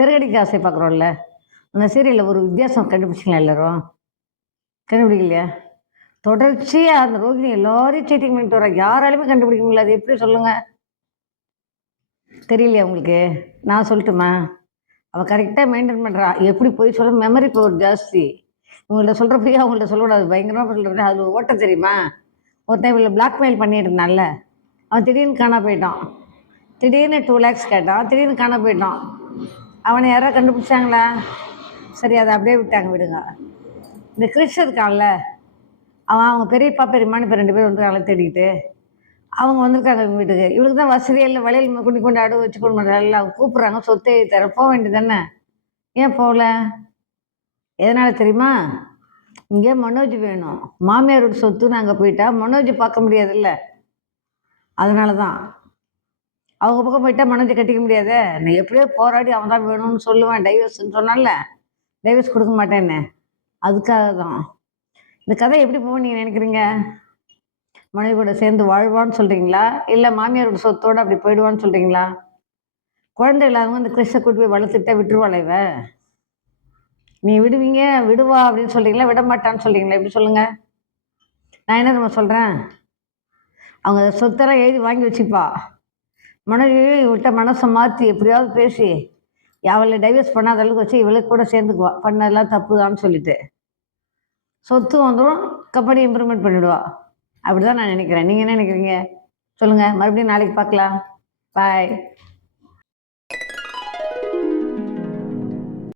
சிறகடிக்க ஆசை பார்க்குறோம்ல, அந்த சீரியலில் ஒரு வித்தியாசம் கண்டுபிடிச்சிங்களா எல்லாரும்? கண்டுபிடிக்கலையா? தொடர்ச்சியா அந்த ரோகிணி எல்லாரையும் சீட்டிங் பண்ணிட்டு வர்றா. யாராலுமே கண்டுபிடிக்க முடியல. அது எப்படி சொல்லுங்க? தெரியலையா உங்களுக்கு? நான் சொல்லட்டுமா? அவ கரெக்ட்டா மெயின்டெயின் பண்றா. எப்படி பொய் சொல்ல மெமரி பவர் ஜாஸ்தி. இவங்கள்ட்ட சொல்ற பொய்ய அவங்கள்ட்ட சொல்லக்கூடாது. பயங்கரமா சொல்லிட்டு அதுல ஒரு ஓட்டம் தெரியுமா? ஒருத்தன் இவள பிளாக்மெயில் பண்ணிட்டு இருந்தான்ல. அவன் திடீர்னு காணாம போயிட்டான். திடீர்னு 2,00,000 கேட்டான். திடீர்னு காணாம போயிட்டான். அவன யாராவது கண்டுபிடிச்சாங்களா? சரி அத அப்படியே விட்டாங்க விடுங்க. இந்த கிறிஸ் இருக்கான்ல, அவன் அவங்க பெரியப்பா, பெரியம்மான்னு இப்ப 2 பேரும் வந்துருக்காங்கள தேடிக்கிட்டு. அவங்க வந்திருக்காங்க இவங்க வீட்டுக்கு. இவளுக்கு தான் வசதியே இல்ல. வளையல் கொண்டு கொண்டு அடகு வச்சு குடும்பம் கூப்பிடுறாங்க. சொத்து எழுதி தரேன். போ வேண்டியது தானே? ஏன் போகல? எதனால தெரியுமா? இங்கே மனோஜ் வேணும். மாமியாரோட சொத்துன்னு அங்க போயிட்டா, மனோஜ் பார்க்க முடியாதுல்ல. அதனால தான். அவங்க பக்கம் போயிட்டா மனோஜ கட்டிக்க முடியாதே. நான் எப்படியோ போராடி அவன் தான் வேணும்னு சொல்லுவேன். டைவர்ஸ்ன்னு சொன்னான்ல. டைவர்ஸ் குடுக்க மாட்டேன்னு. அதுக்காக தான். இந்த கதை எப்படி போகும்னு நீங்க நினைக்கிறீங்க? மனைவி கூட சேர்ந்து வாழ்வான்னு சொல்றீங்களா? இல்ல மாமியாரோட சொத்தோட அப்படி போயிடுவான்னு சொல்றீங்களா? குழந்தை இல்லாதவங்க இந்த கிறிஸ கூட்டி போய் வளர்த்துட்டா விட்டுருவாளா இவ? நீ விடுவீங்க, விடுவா அப்படின்னு சொல்றீங்களா? விட மாட்டான்னு சொல்றீங்களா? எப்படி சொல்லுங்க? நான் என்ன தெரியுமா சொல்றேன்? அவங்க சொத்தெல்லாம் எழுதி வாங்கி வச்சுப்பா. மனைவி இவள்ட்ட மனசை மாற்றி எப்படியாவது பேசி அவளை டைவர்ஸ் பண்ணாத அளவுக்கு வச்சு இவளுக்கு கூட சேர்ந்துக்குவா. பண்ணதெல்லாம் தப்புதான்னு சொல்லிட்டு. சொத்து வந்துடும். கம்பெனி இம்ப்ரூவ்மெண்ட் பண்ணிடுவா. அப்படிதான் நான் நினைக்கிறேன். நீங்க என்ன நினைக்கிறீங்க? சொல்லுங்க. மறுபடியும் நாளைக்கு பார்க்கலாம். பாய்.